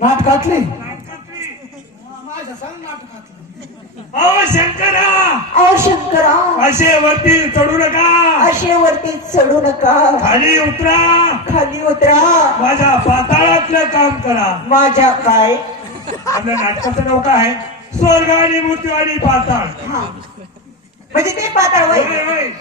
नाटकातली? नाटकातली माझ्या सांग नाटकातली अहो शंकरा! अहो शंकरा! असे वरती चढू नका! अशे वरती चढू नका! खाली उतरा! खाली उतरा! माझ्या पाताळातलं काम करा! माझ्या काय? आपल्या नाटकाचं नाव काय आहे? स्वर्ग आणि मृत्यू आणि पाताळ! हा. म्हणजे ते पाताळ वय.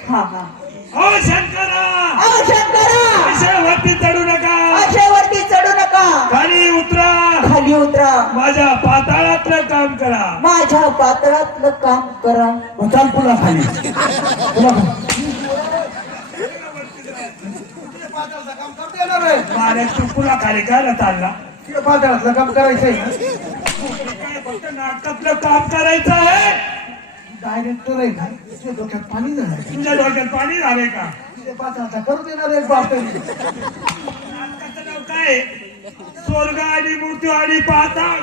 हा हा. अहो शंकरा! अहो शंकरा! असे वरती चढू नका अशे वरती चढू नका खाली उतरा खाली उतरा माझ्या पाताळातलं काम करा. माझ्या पातळातलं काम करा. चाल पुन्हा खाली पुन्हा खाली. आहे. मारे तू पुन्हा काय चालला तिला पाताळातलं काम करायचंय ना? काय फक्त नाटकातलं काम करायचं आहे? डायरेक्टर आहे ना. डोक्यात पाणी झालं तुमच्या डोक्यात पाणी झालंय का? तिथे पाताळाचा करू देणार एक बाप नाटकाचं नाव काय? आहे? स्वर्ग आणि मृत्यू आणि पाताळ.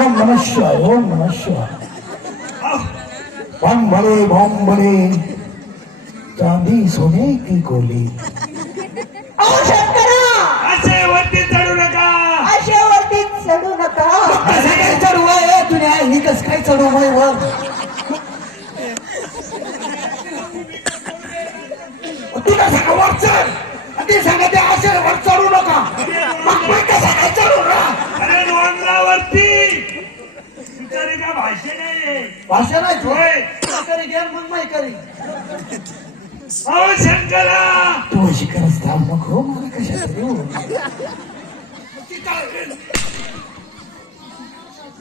ओम नमः शिवाय ओम नमः शिवाय ओम भले भले चांदी सोने की गोली वर चढ ते सांगा ते असे वर चढू नका. मग मी कसं काय चढू ना अरे डोंगरावरती तुझ्याकडे का भाषे नाही भाषा नाही होय. करी घ्या मग माही करी अहो शंकरा. तू अशी करत थांब नको मला कशा तरी.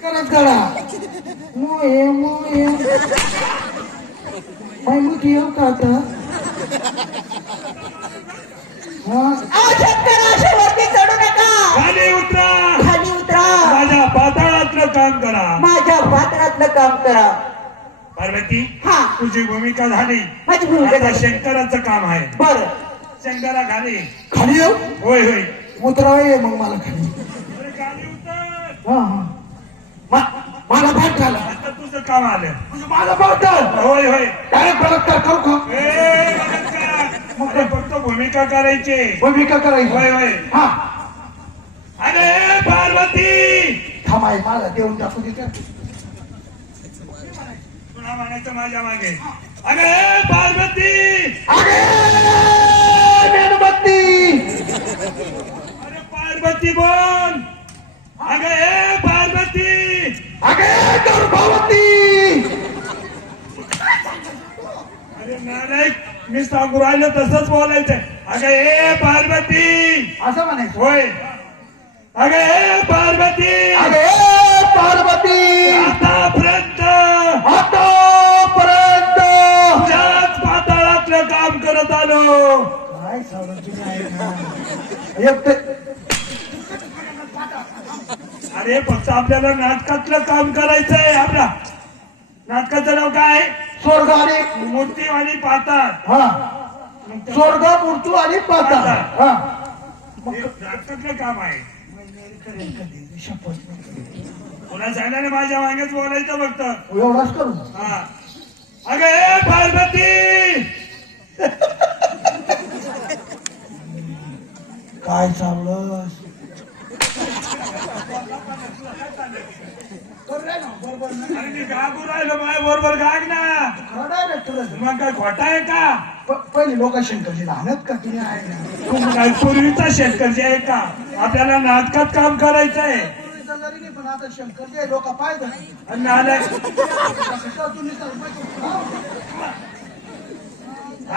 करत करा मोये मोये माय मोठी येऊ का आता? वरती चढू नका खाली उतरा. खाली उतरा. माझ्या पाताळातलं काम करा. माझ्या पात्रातलं काम करा. पार्वती हा. तुझी भूमिका झाली. माझी भूमिका आता झाली. शंकराचं काम आहे. बर. शंकरा खाली. खाली येऊ होय होय. उतरावं ये मग मला खाली. अरे खाली उतर. हा हा. मा- मला पाठ झाला आता तुझं काम आलं. माझा पाठ होय होय. काय बलात्कार करू का ए, अरे फक्त भूमिका करायची. भूमिका करायची. होय होय. हा. अरे पार्वती! थांबाय मला देऊन टाकू तिथे तुला म्हणायचं माझ्या मागे. अरे पार्वती! अगे मेणबत्ती! अरे पार्वती बोल. अगे पार्वती! अगे अरे नालायक! मी सांगू राहिलो तसंच बोलायचंय अगे ए पार्वती! असं म्हणायचं. होय. अगे ए पार्वती! अगे पार्वती! आतापर्यंत! आतापर्यंत! तुझ्याच पाताळातलं काम करत आलो. काय ना एक ते अरे फक्त आपल्याला नाटकातलं काम करायचंय आपल्या नाटकाचं नाव काय? स्वर्ग आणि मूर्ती आणि पाताळ हा. स्वर्ग मृत्यू आणि पाताळ हा. नाटकातलं काम आहे. शपथ तुला ना माझ्या मागेच बोलायचं फक्त. एवढाच करू. हा. अगं पार्वती! काय चावलं अरे मी गागू राहिलो माझ्या बरोबर गाग ना. मग काय खोटा आहे का? पहिले लोक शंकरजी लहानच का तुम्ही आहे ना? तू काय पूर्वीचा शेतकरी आहे का? आपल्याला नाटकात काम करायचंय. जरी नाही, पण आता शंकरजी लोक पाहिजे आणि नालायक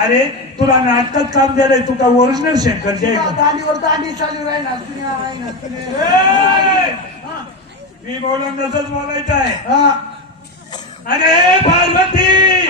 अरे तुला नाटकात काम दिलंय तू का ओरिजिनल शेतकरी आहे का? दांडीवर दांडी चालू राहील तुम्ही आहे ना तुम्ही ए! मी बोलून तसंच बोलायचं आहे. हा. अरे पार्वती!